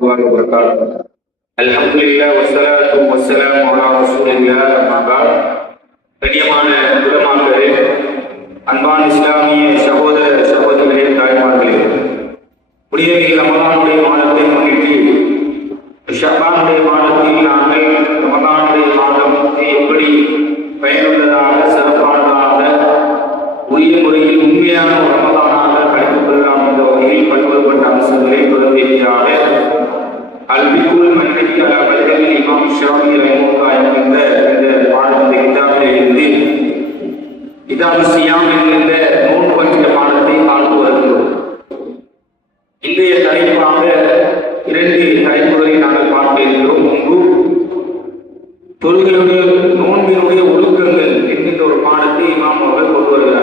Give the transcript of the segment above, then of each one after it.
الله وبركاته الحمد لله والصلاة والسلام على رسول الله أما بعد கண்ணியமான உலமாக்களே அன்பான இஸ்லாமிய சகோதர சகோதரர்களே தாய்மார்களே புனிதமிகு ரமலானுடைய மாதத்தை முன்னிட்டு ஷபானுடைய மாதத்தில் நாங்கள் ரமலானுடைய மாதத்தை எப்படி பயனுள்ளதாக இரண்டு தலைப்புகளை நாங்கள் பார்க்க இருக்கிறோம். முன்பு தொழுகையுடைய நோன்பினுடைய ஒழுக்கங்கள் என்கின்ற ஒரு பாடத்தை இமாம் அவர்கள் கொண்டு வருகிறார்.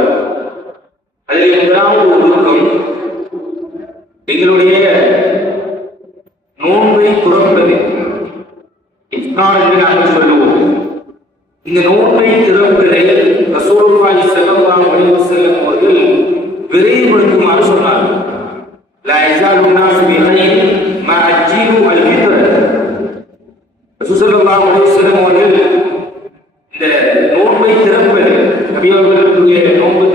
அவர்களுடைய நோன்பு திறக்கும்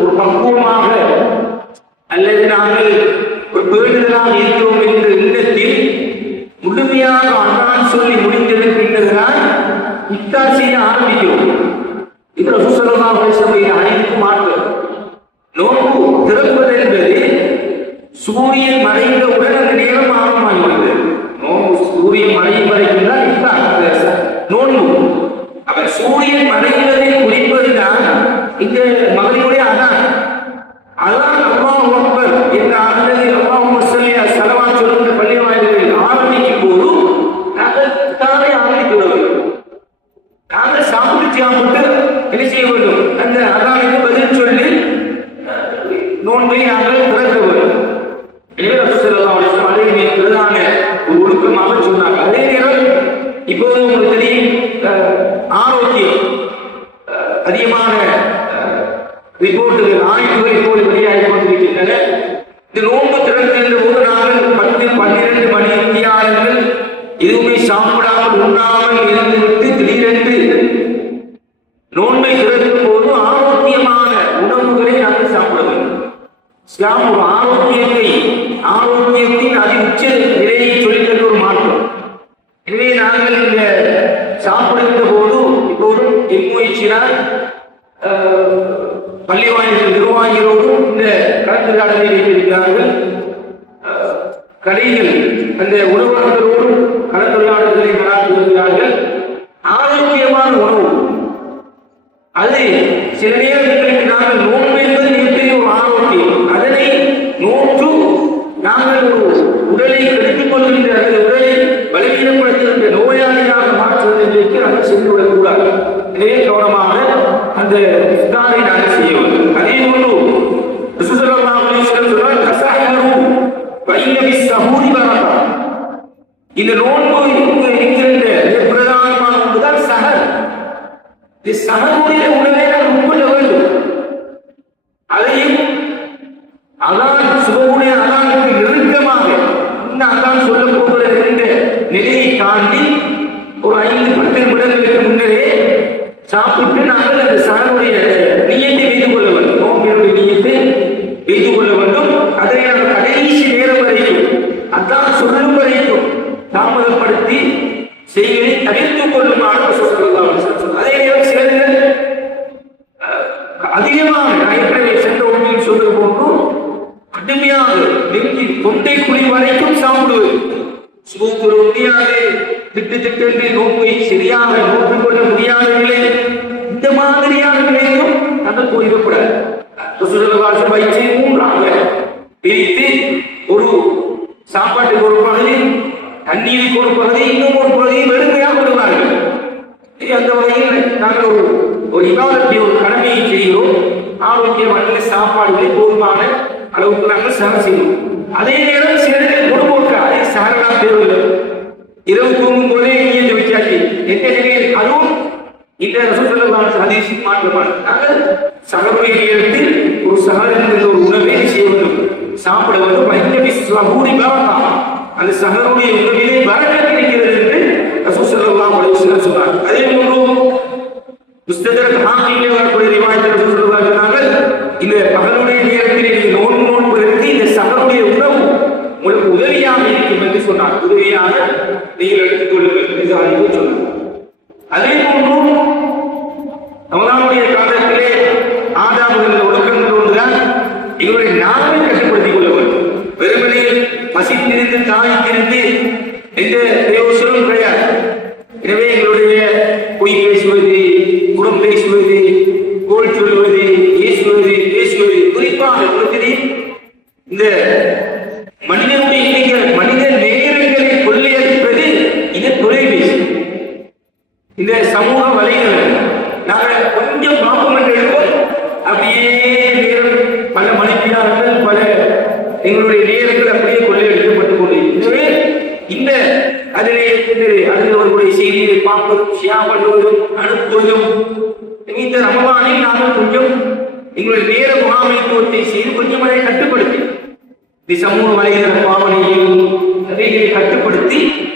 ஒரு பக்குவமாக அல்லது நாங்கள் ஒரு பேடுதலாக இருக்கிறோம் என்ற எண்ணத்தில் முழுமையாக அண்ணான் சொல்லி முடிந்ததன் பின்னர்தான் இஃப்தார் செய்ய ஆரம்பிக்கிறோம் இது ரசூசல்லா அலிஸ்லமையை அனைத்து மாற்றம் நோன்பு திறப்பது என்பது சூரியன் மறைந்தவுடன் அந்த நேரம் ஆரம்பமாகிறது நோன்பு சூரியன் மறையும் வரைக்கும் தான் இஃப்தார் நோன்பு அவர் சூரியன் மறைந்ததை குறிப்பதுதான் இந்த மகளிருடைய அதான் அதான் அல்லாஹ் அக்பர் என்ற அல்லது அல்லாஹ் முஸ்லி சலவா சொல்லுகிற பள்ளி வாயில்களில் ஆரம்பிக்கும் போது நாங்கள் தானே ஆரம்பிக்கிறோம் நாங்கள் சாப்பிட்டு என்ன செய்ய வேண்டும்? அந்த அதானுக்கு பதில் சொல்லி நோன்பை நாங்கள் திறக்க வேண்டும் எனவே ரசூலுல்லாஹி அலைஹி வஸல்லம் அதே நேரம் பிரதான ஒரு ஒழுக்கமாக சொன்னாங்க அதே நேரம் இப்போது உங்களுக்கு தெரியும் அஹ், ஆரோக்கியம் அஹ், அதிகமான அஹ், ரிப்போர்ட்டுகள் ஆய்வுகள் இப்போது வெளியாகி கொண்டிருக்கின்றன இந்த நோன்பு திறக்கின்ற போது நாங்கள் பத்து பன்னிரண்டு மணி இந்தியாளர்கள் எதுவுமே சாப்பிடாமல் உண்ணாமல் இருந்துவிட்டு திடீரென்று நோன்பை திறக்கும் போது ஆரோக்கியமான உணவுகளை நாங்கள் சாப்பிட வேண்டும் இஸ்லாம் ஒரு ஆரோக்கியத்தை ஆரோக்கியத்தின் அதி உச்ச நிலையை சொல்லித்தந்த ஒரு மாற்றம் எனவே நாங்கள் இந்த சாப்பிடுகின்ற போது இப்போது எம்முயற்சினால் பள்ளிவாயில் நிர்வாகிகளோடும் இந்த கலந்துரையாடலை வைத்திருக்கிறார்கள் அஹ், கடைகள் அந்த உணவகங்களோடும் கலந்துரையாடல்களை நடாத்தி வருகிறார்கள். ஆரோக்கியமான உணவு. அது சில நேரங்களுக்கு நாங்கள் நோன்பு என்பது மிகப்பெரிய ஒரு ஆரோக்கியம் அதனை நோற்று நாங்கள் ஒரு உடலை கெடுத்துக் கொள்கின்ற அல்லது உடலை பலவீனப்படுத்துகின்ற நோயாளியாக மாற்றுவதற்கு நாங்கள் சென்று விடக்கூடாது எனவே கவனமாக அந்த இஃப்தாரை நாங்கள் செய்ய வேண்டும் அதே போன்று ரசூலுல்லாஹி அலைஹி வஸல்லம் சொன்னார் தஸஹரு ஃபைன பிஸ்ஸஹூரி பரக்கா இந்த நோன்பு இங்கு பிரதானமான ஒன்றுதான் இது சகனுடைய உணவை நாம் உட்கொள்ள வேண்டும் அதையும் அதான் சுபவுடைய அதானுக்கு நெருக்கமாக இந்த அதான் சொல்ல போகிற என்ற நிலையை தாண்டி ஒரு ஐந்து பத்து நிமிடங்களுக்கு முன்னரே சாப்பிட்டு நாங்கள் அந்த சகனுடைய நீயத்தை வைத்துக் கொள்ள வேண்டும். நோம்பினுடைய நீயத்தை செய்து கொள்ள வேண்டும். அதை நாம் கடைசி நேரம் வரைக்கும் அதான் சொல்லும் வரைக்கும் தாமதப்படுத்தி செய்வதை தவிர்த்துக் கொள்ளும் ஆரம்ப சொல்லலாம். அதே நேரம் சில அதிகமாக நான் சென்ற உண்மையில் சொல்வது போன்றும் கடுமையாக நெஞ்சி தொண்டை குழி வரைக்கும் சாப்பிடுவது. சுகத்துற முடியாது திட்டு திட்டென்று நோக்கை சரியாக நோக்கிக் கொள்ள முடியாத நிலை இந்த மாதிரியான நிலையும் நமக்கு உதவப்படாது ரசூலுல்லாஹி வயிற்றை மூன்றாக பிரித்து ஒரு சாப்பாட்டுக்கு ஒரு பகுதி தண்ணீருக்கு ஒரு பகுதி இன்னும் ஒரு பகுதி வெறுமையாக விடுவார்கள். அந்த வகையில் நாங்கள் ஒரு ஒரு இவாதத்தை ஒரு கடமையை செய்கிறோம். ஆரோக்கியமான சாப்பாடுகளை போதுமான அளவுக்கு நாங்கள் சேவை செய்வோம் அதே நேரம் சிலர்கள் பொதுமக்கள் அதை சாரணா தேவையில்லை இரவு தூங்கும் போதே இயந்து விட்டாச்சு எந்த நிலையில் அதுவும் இந்த ரசூலுல்லாஹி ஹதீஸ் மாற்றமான நாங்கள் சகோதரிகள் ஒரு சகரத்தில் ஒரு உணவை செய்ய வேண்டும். சாப்பிட வேண்டும். வைத்தபி சகூரி பரக்கா அந்த சகருடைய உணவிலே பரக்கத் இருக்கிறது என்று ரசூல் சொன்னார். அதே போன்று முஸ்ததரக் வரக்கூடிய ரிவாயத்தில் இந்த பகலுடைய நேரத்தில் நீங்கள் நோன்பு இந்த சகருடைய உணவு உங்களுக்கு உதவியாக இருக்கும் என்று சொன்னார். உதவியாக நீங்கள் எடுத்துக் என்று அறிவு சொன்னார். அதே போன்று ரமலானுடைய காலத்திலே ஆதாமுகின்ற எங்களுடைய நாவை கட்டுப்படுத்திக் கொள்ள வேண்டும் வெறுமனே பசித்திருந்து தாய்த்திருந்து எந்த பிரயோசனமும் கிடையாது. எனவே எங்களுடைய deep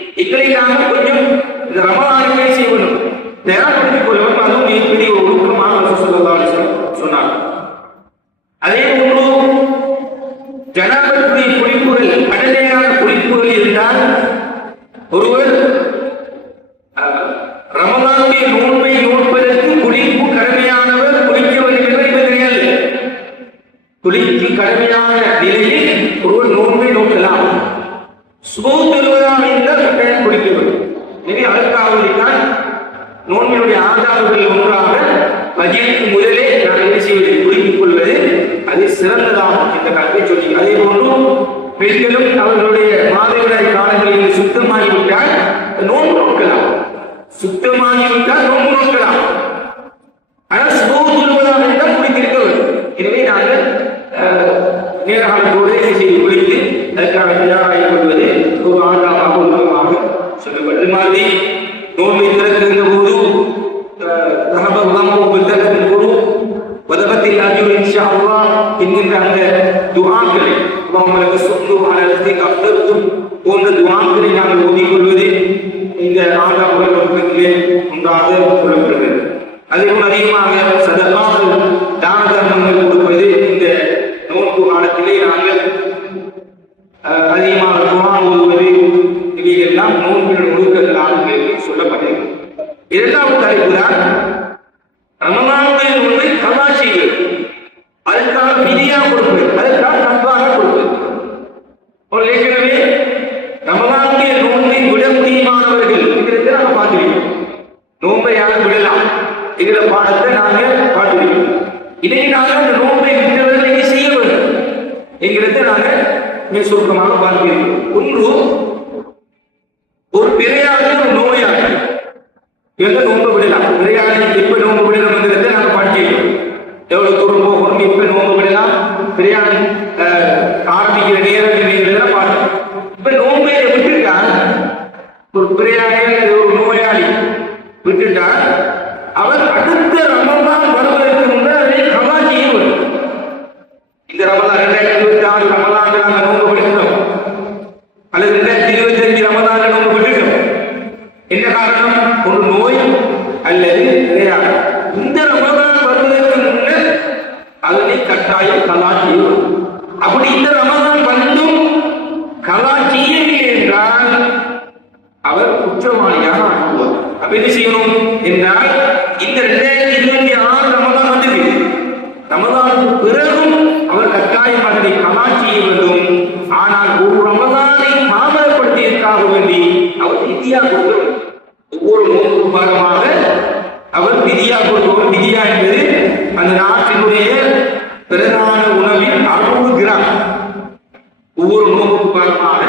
பெண்களும் அவர்களுடைய மாதவிடாய் காலங்களில் சுத்தமாகிவிட்டால் நோன்பு நோக்கலாம் சுத்தமாகிவிட்டால் நோன்பு அவர் குற்றவாளியாக ஆக்குவார். அப்ப என்ன செய்யணும்? என்றால் இந்த ரெண்டாயிரத்தி இருபத்தி ஆறு ரமதான் வந்தது ரமதானுக்கு பிறகும் அவர் கட்டாயமாக அதை கலா செய்ய வேண்டும். ஆனால் ஒரு ரமதானை தாமதப்படுத்தியதற்காக வேண்டி அவர் விதியா கொடுக்க ஒவ்வொரு மூன்று பாகமாக அவர் விதியா கொடுக்க விதியா என்பது அந்த நாட்டினுடைய பிரதான உணவில் அறுபது கிராம். ஒவ்வொரு நோக்கு பாகமாக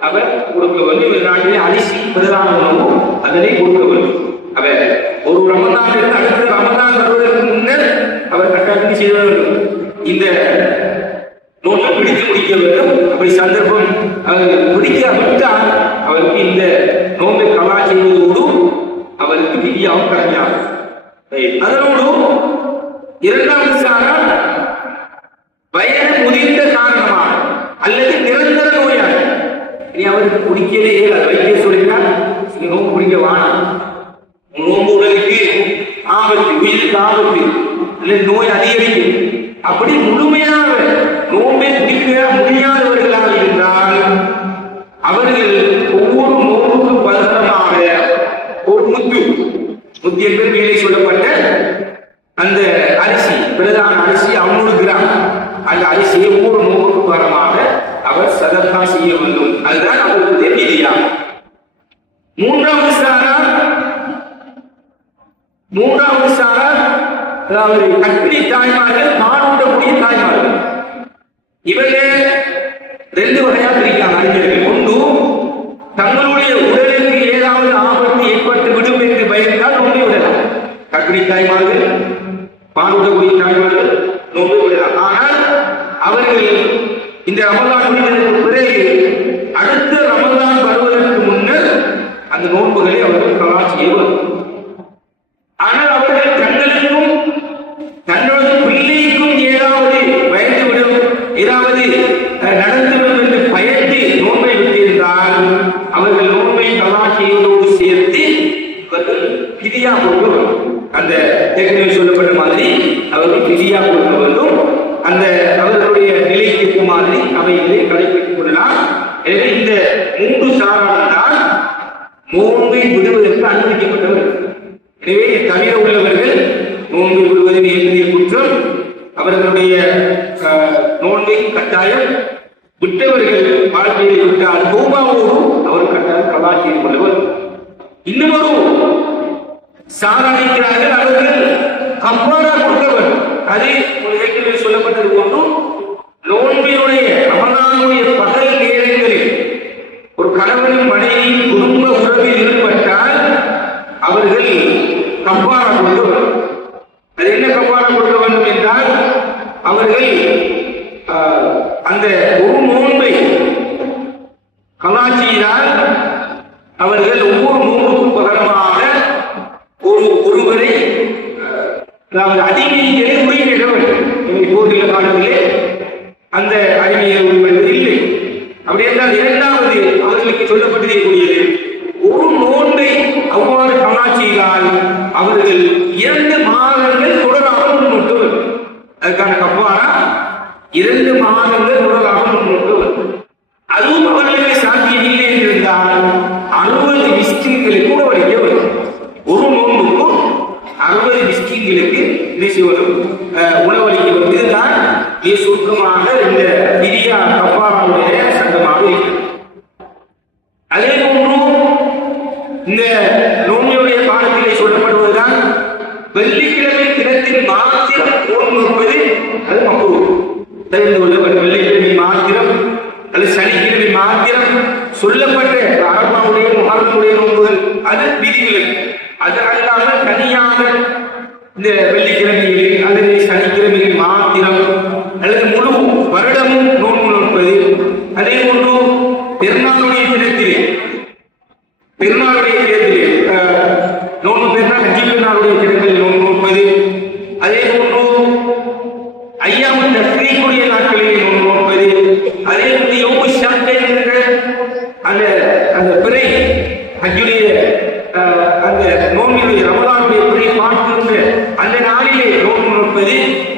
அவர் கொடுக்க வேண்டும் இவர்களுடைய அரிசி பிரதான உணவு அதனை கொடுக்க வேண்டும் அவர் ஒரு ரமதானிலிருந்து அடுத்த ரமதான் வருவதற்கு முன்னர் அவர் கட்டாயம் செய்ய வேண்டும் இந்த நோட்டை பிடித்து முடிக்க வேண்டும். அப்படி சந்தர்ப்பம் பிடிக்க விட்டு அந்த அரிசியை மூணு மூன்று வாரமாக அவர் சதர்கா செய்ய வேண்டும். அதுதான் அவருடைய விதியாகும் மூன்றாவது சாரா? மூன்றாவது சாரா? அதாவது கற்பிணி தாய்மார்கள் மாணூடக்கூடிய தாய்மார்கள். இவர்களே ரெண்டு வகையா பிரிக்கிறாங்க அறிஞர்கள் ஒன்று தங்களுடைய உடலுக்கு ஏதாவது ஆபத்து ஏற்பட்டு விடும் என்று பயந்தால் ஒன்று விடலாம் கற்பிணி தாய்மார்கள் மாணூடக்கூடிய இந்த ரமதான் பிறகு அடுத்த ரமதான் வருவதற்கு முன்னர் அந்த நோன்புகளை அவர்கள் கலாச்சியை சாதனைக்கிறார்கள் அவர்கள் அப்பாடா கொண்டவர். அதை ஒரு ஏற்கனவே சொல்லப்பட்டிருக்கோம்.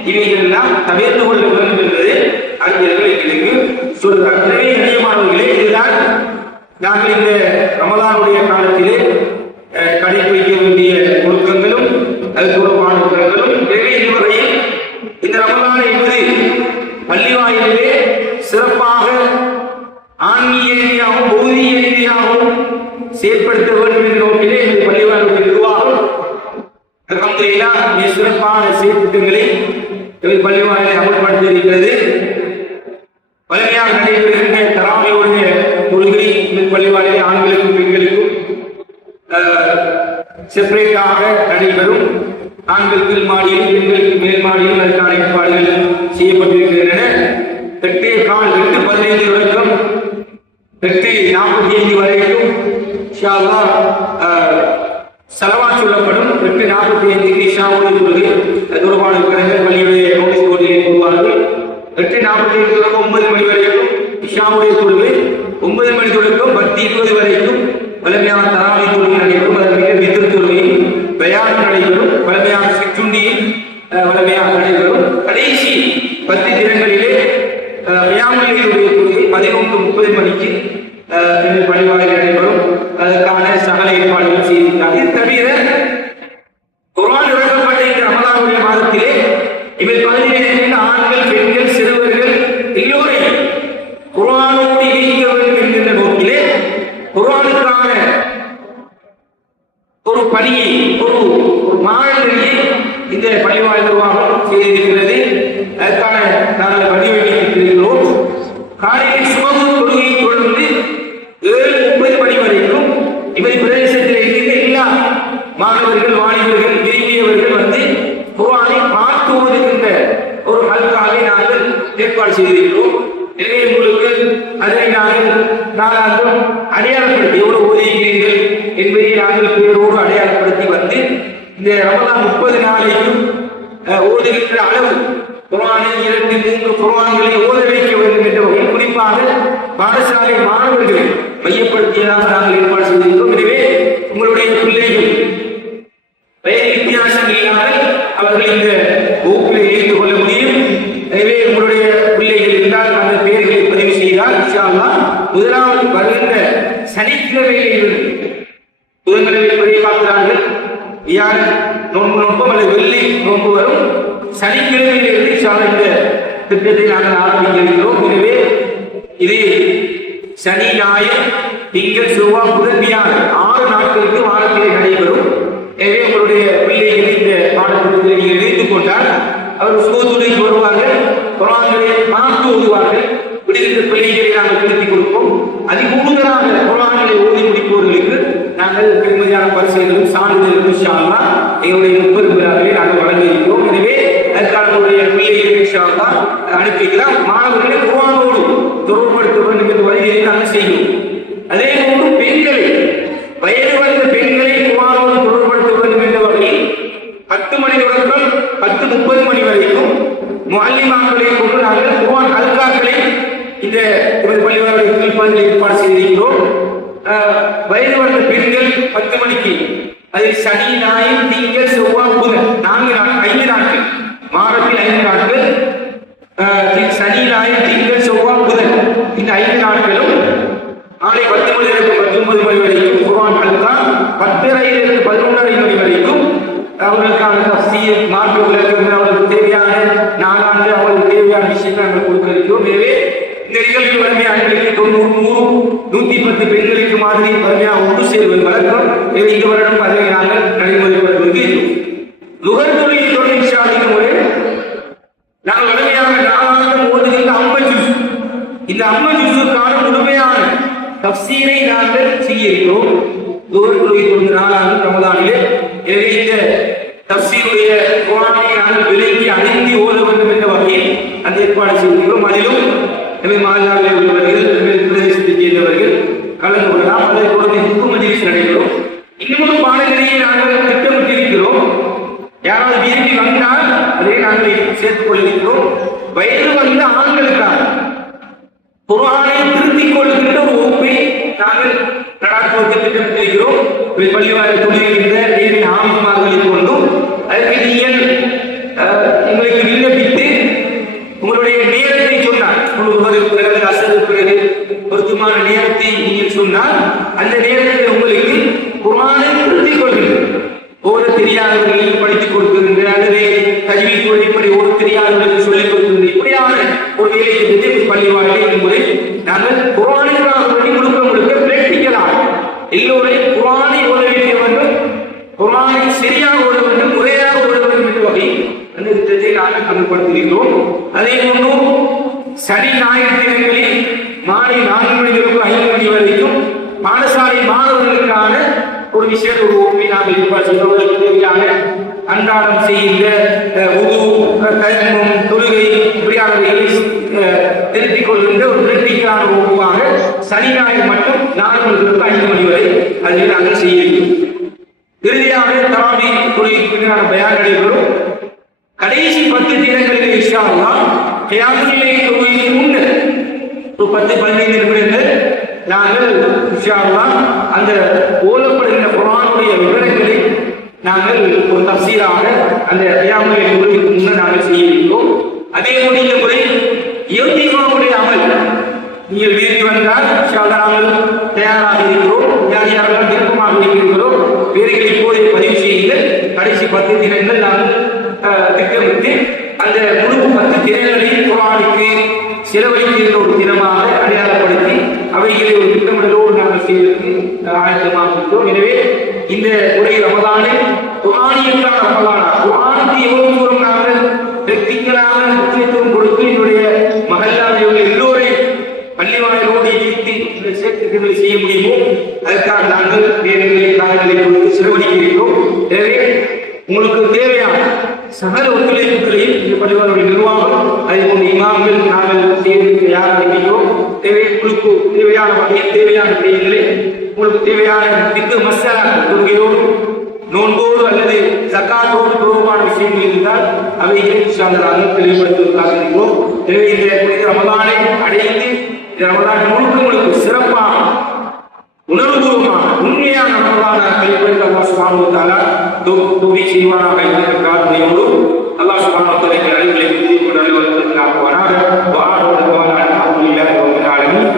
இவைகள் எல்லாம் தவிர்த்து கொள்ள வேண்டும் என்பது அறிஞர்கள் எங்களுக்கு சொல்கிறார் எனவே இணையமானவர்களே இதுதான் நாங்கள் இந்த ரமலானுடைய காலத்திலே நடைபெறும். ஆண்கள் கீழ் மாடியில் பெண்களுக்கு மேல் மாடியில் அதற்கான ஏற்பாடுகள் செய்யப்பட்டிருக்கின்றன. எட்டே கால் எட்டு பதினைந்து வரைக்கும் எட்டு நாற்பத்தி ஐந்து வரைக்கும் செலவா சொல்லப்படும். எட்டு நாற்பத்தி ஐந்து இஷாவுடைய தொழுகை தொடர்பான விவரங்கள் பள்ளியுடைய நோட்டீஸ் போர்டிலே கூறுவார்கள் எட்டு நாற்பத்தி ஐந்து தொடக்கம் ஒன்பது மணி வரைக்கும் இஷாவுடைய தொழுகை ஒன்பது மணி தொடக்கம் பத்து இருபது வரைக்கும் வலிமையான தராவி தொழுகை நடைபெறும் அதன் மிக வித்திரு தொழுகை பயான் நடைபெறும் வலிமையான சிற்றுண்டியில் அஹ், வலிமையாக நடைபெறும் கடைசி பத்து தினங்களிலே ரியாமலியுடைய தொழுகை பதினொன்று முப்பது மணிக்கு அஹ், இந்த பணிவாயில் நடைபெறும் அதற்கான சகல ஏற்பாடுகள் செய்திருக்கிறார் இது தவிர குர்ஆன் இறக்கப்பட்ட இந்த ரமலானுடைய மாதத்திலே இவை பதினேழு ஆண்கள் பெண்கள் சிறுவர்கள் எல்லோரையும் குர்ஆனோடு இணைக்க வேண்டும் என்கின்ற நோக்கிலே குர்ஆனுக்கான ஒரு பணியை ஒரு ஒரு மாநிலையை இந்த பள்ளிவாழ் நிர்வாகம் செய்திருக்கிறது அதற்கான நாங்கள் வடிவமைத்திருக்கிறோம் காலையில் சுமகு தொழுகையை தொடர்ந்து ஏழு முப்பது மணி வரைக்கும் இவை பிரதேசத்தில் இருக்கின்ற எல்லா மாணவர்கள் வாலிபர்கள் விரும்பியவர்கள் வந்து குர்ஆனை பார்த்து ஓதுகின்ற ஒரு ஹல்காவை நாங்கள் ஏற்பாடு செய்திருக்கிறோம் எனவே உங்களுக்கு அதனை நாங்கள் நாளாந்தும் அடையாளப்படுத்தி எவ்வளவு ஓதுகிறீர்கள் என்பதை நாங்கள் பேரோடு அடையாளப்படுத்தி வந்து இந்த ரமதான் முப்பது நாளைக்கும் ஓதுகின்ற அளவு குர்ஆனில் இரண்டு மூன்று குர்ஆன்களை ஓத வைக்க வேண்டும் என்ற வகையில் குறிப்பாக பாடசாலை மாணவர்களை மையப்படுத்தியதாக நாங்கள் ஏற்பாடு செய்திருக்கிறோம். எனவே உங்களுடைய பிள்ளைகள் வயது வித்தியாசம் இல்லாமல் அவர்கள் இந்த வகுப்பில் இணைந்து கொள்ள முடியும் எனவே உங்களுடைய பிள்ளைகள் இருந்தால் அந்த பெயர்களை பதிவு செய்தால் இன்ஷா அல்லாஹ் முதலாவது வருகின்ற சனிக்கிழமையில் இருந்து புதன்கிழமை பதிவு பார்க்கிறார்கள் யார் நோன்பு நோன்பும் அல்லது வெள்ளி நோன்பு வரும் சனிக்கிழமையில் இருந்து இன்ஷா அல்லாஹ் இந்த திட்டத்தை நாங்கள் ஆரம்பிக்கிறோம் எனவே இது சனி ஞாயிறு திங்கள் செவ்வாய் புதன் வியாழன் ஆறு நாட்களுக்கு வாரத்திலே நடைபெறும். எனவே உங்களுடைய பிள்ளைகளை இந்த பாடத்திட்டத்தில் நீங்கள் இணைத்துக் கொண்டால் அவர் சுகத்துடைக்கு வருவார்கள். குரான்களை பார்த்து ஓதுவார்கள் விடுகின்ற பிள்ளைகளை நாங்கள் திருத்திக் கொடுப்போம். அது கூடுதலாக குரான்களை ஓதி முடிப்பவர்களுக்கு நாங்கள் பெருமதியான பரிசுகளும் சான்றிதழும் இன்ஷா எங்களுடைய முப்பது விழாக்களை நாங்கள் வழங்கி இருக்கிறோம் எனவே அதற்கான உங்களுடைய பிள்ளைகளை இன்ஷா அல்லாஹ் அனுப்பிக்கலாம். மாணவர்களை குருவானோடு தொடர்படுத்த வேண்டும் என்ற வழியை நாங்கள் செய்யும் அதே போன்று பெண்களை வயது வந்த பெண்களை குருவானோடு தொடர்படுத்த வேண்டும் என்ற வகையில் பத்து மணி தொடக்கம் பத்து முப்பது மணி வரைக்கும் மாலிமாக்களை கொண்டு நாங்கள் குருவான் அல்காக்களை இந்த பள்ளிவாரத்தில் கல்பாந்தில் ஏற்பாடு செய்திருக்கிறோம். வயது வந்த பெண்கள் பத்து மணிக்கு அது சனி ஞாயிறு திங்கள் செவ்வாய் புதன் நான்கு நாள் நாட்கள் வாரத்தில் ஐந்து நாட்கள் அஹ், தி- சனி ஞாயிறு திங்கள் செவ்வாய் புதன் இந்த ஐந்து நாட்களும் நாளை பத்து மணியிலிருந்து பத்தொன்பது மணி வரைக்கும் குர்ஆன் ஹல்கா பத்தரையிலிருந்து பதினொன்றரை மணி வரைக்கும் அவர்களுக்கான தஃசீர் மார்க்க விளக்கம் அவர்களுக்கு தேவையான நாளாண்டு அவர்களுக்கு தேவையான விஷயத்தை நாங்கள் கொடுக்க இருக்கிறோம் எனவே இந்த நிகழ்ச்சி வறுமை ஆண்களுக்கு தொண்ணூறு நூறு நூத்தி பத்து பெண்களுக்கு மாதிரி வறுமையாக ஒன்று சேர்வது வழக்கம் எனவே இந்த வருடம் அதை நாங்கள் நடைமுறைப்படுத்தி நுகர் தொழிலை தொடர்ந்து சாதிக்கும் முறை நாங்கள் வலிமையாக நாளாந்தம் ஓதுகின்ற அம்பது ஜுஸ் இந்த அம்பது ஜுஸுக்கான முழுமையான தப்சீரை நாங்கள் செய்ய இருக்கிறோம் நுகர் தொழிலை தொடர்ந்து நாளாந்தம் ரமதானிலே எனவே இந்த தப்சீருடைய குரானை நாங்கள் விலகி அணிந்து ஓத வேண்டும் என்ற வகையில் அந்த ஏற்பாடு செய்திருக்கிறோம் அதிலும் எனவே மாநிலங்களில் உள்ளவர்கள் வெவ்வேறு பிரதேசத்தைச் சேர்ந்தவர்கள் கலந்து கொள்ளலாம் அதை தொடர்ந்து ஹிந்து மஜ்லிஸ் நடைபெறும் இன்னும் ஒரு பாடநிலையை நாங்கள் திட்டமிட்டிருக்கிறோம் யாராவது விரும்பி வந்தால் அதை நாங்கள் சேர்த்துக் கொள்கிறோம் வயது வந்த ஆண்களுக்காக குர்ஆனை திருத்திக் கொள்கின்ற ஒரு வகுப்பை நாங்கள் நடாத்துவதற்கு திட்டமிட்டிருக்கிறோம் இவை துணிகின்ற நீரின் ஆமிமார்களை கொண்டும் அதற்கு நீங்கள் அஹ், எங்களுக்கு விண்ணப்பித்து உங்களுடைய நேரத்தை சொன்னால் உங்களுக்கு பிறகு அசது பிறகு பொருத்தமான நேரத்தை நீங்கள் சொன்னால் அந்த நேரத்தில் உங்களுக்கு குர்ஆனை திருத்திக் கொள்கின்றோம் ஓத தெரியாதவர்களுக்கு படித்துக் கொடுக்கின்ற அல்லது கல்வி வழிப்படி ஓத தெரியாதவர்களுக்கு சொல்லிக் கொடுக்கின்ற இப்படியான ஒரு வேலை திட்டத்தை பள்ளி வாழ்க்கை என்பதை நாங்கள் குரானுக்காக வேண்டி முழுக்க முழுக்க பிராக்டிக்கலாக எல்லோரையும் குரானை ஓத வேண்டிய வேண்டும் குரானை சரியாக ஓத வேண்டும் முறையாக ஓத வேண்டும் என்ற வகையில் அந்த திட்டத்தை நாங்கள் அமல்படுத்துகிறோம் அதே போன்று சனி ஞாயிறு தினங்களில் காலை நான்கு மணியிலிருந்து ஐந்து மணி வரைக்கும் பாடசாலை மாணவர்களுக்கான ஒரு விசேட ஒரு ஒப்பி நாங்கள் ஏற்பாடு தேவையான அன்றாடம் செய்கின்ற உது அஹ், தயமம் தொழுகை இப்படியானவைகளை அஹ், திருத்திக் கொள்கின்ற ஒரு கிரிட்டிக்கலான ஒப்புவாக சனி ஞாயிறு மட்டும் நான்கு மணிக்கு ஐந்து மணி வரை அதில் நாங்கள் செய்ய வேண்டும் இறுதியாக தராவி தொழிலுக்கு பின்னான பயான் நடைபெறும். கடைசி பத்து தினங்களில் இஷா தான் தொழுகைக்கு முன்னர் பத்து பதினைந்து நிமிடங்கள். நாங்கள் இஷா அந்த ஓலப்படுகிற குரானுடைய விவரங்களை நாங்கள் ஒரு தப்சீராக அந்த கியாமுல்லை தொழுகைக்கு முன்னர் நாங்கள் செய்ய இருக்கிறோம் அதே முடிந்த முறை யோகிமாவுடைய அமல் நீங்கள் வீதி வந்தால் இன்ஷா அல்லாஹ் நாங்கள் தயாராக இருக்கிறோம் யார் யாரெல்லாம் விருப்பமாக இருக்கிறோம் பேர்களை இப்போதே பதிவு செய்யுங்கள் கடைசி பத்து தினங்கள் நாங்கள் அஹ், திட்டமிட்டு அந்த முழு பத்து தினங்களையும் குரானுக்கு செலவழிக்கின்ற ஒரு தினமாக அடையாளப்படுத்தி அவைகளை ஒரு திட்டமிடலோடு நாங்கள் செய்வதற்கு அஹ், ஆயத்தமாக இருக்கிறோம் எனவே இந்த உரை ரமதானில் குரானியற்கான ரமதானா? குரானுக்கு எவ்வளவு தூரம் நாங்கள் வெற்றிகளாக முக்கியத்துவம் கொடுத்து என்னுடைய மகல்லாவில் எல்லோரையும் பள்ளிவாயலோடு இணைத்து இந்த சேர்த்துக்களை செய்ய முடியுமோ அதற்காக நாங்கள் நேரங்களை காலங்களை கொடுத்து செலவழிக்கிறோம் எனவே உங்களுக்கு தேவையான சகல ஒத்துழைப்புகளையும் இந்த பள்ளிவாயுடைய நிர்வாகம் அதே போன்ற இமாம்கள் நாங்கள் செய்வதற்கு யார் அறிவிக்கிறோம் தேவை உங்களுக்கு தேவையான வகையில் தேவையான விடயங்களை உங்களுக்கு தேவையான திக்கு மசாலா கொள்கையோடு நோன்போடு அல்லது சக்காத்தோடு பூர்வமான விஷயங்கள் இருந்தால் அவைகளை நாங்கள் தெளிவுபடுத்துவதற்காக இருக்கிறோம். எனவே இந்த புனித ரமதானை அடைந்து இந்த ரமதான் முழுக்க முழுக்க சிறப்பாக உணர்வுபூர்வமாக உண்மையான ரமதான கைப்பற்றி அல்லா சுப்ஹானஹு தொகுதி செய்வானாக என்ற பிரார்த்தனையோடு அல்லா சுப்ஹானஹு வ தஆலா இந்த அறிவுகளை புரிந்து கொண்டு வருவதற்கு ஆக்குவானாக வஆஹிரு தஅவானா அல்ஹம்துலில்லாஹி ரப்பில் ஆலமீன்.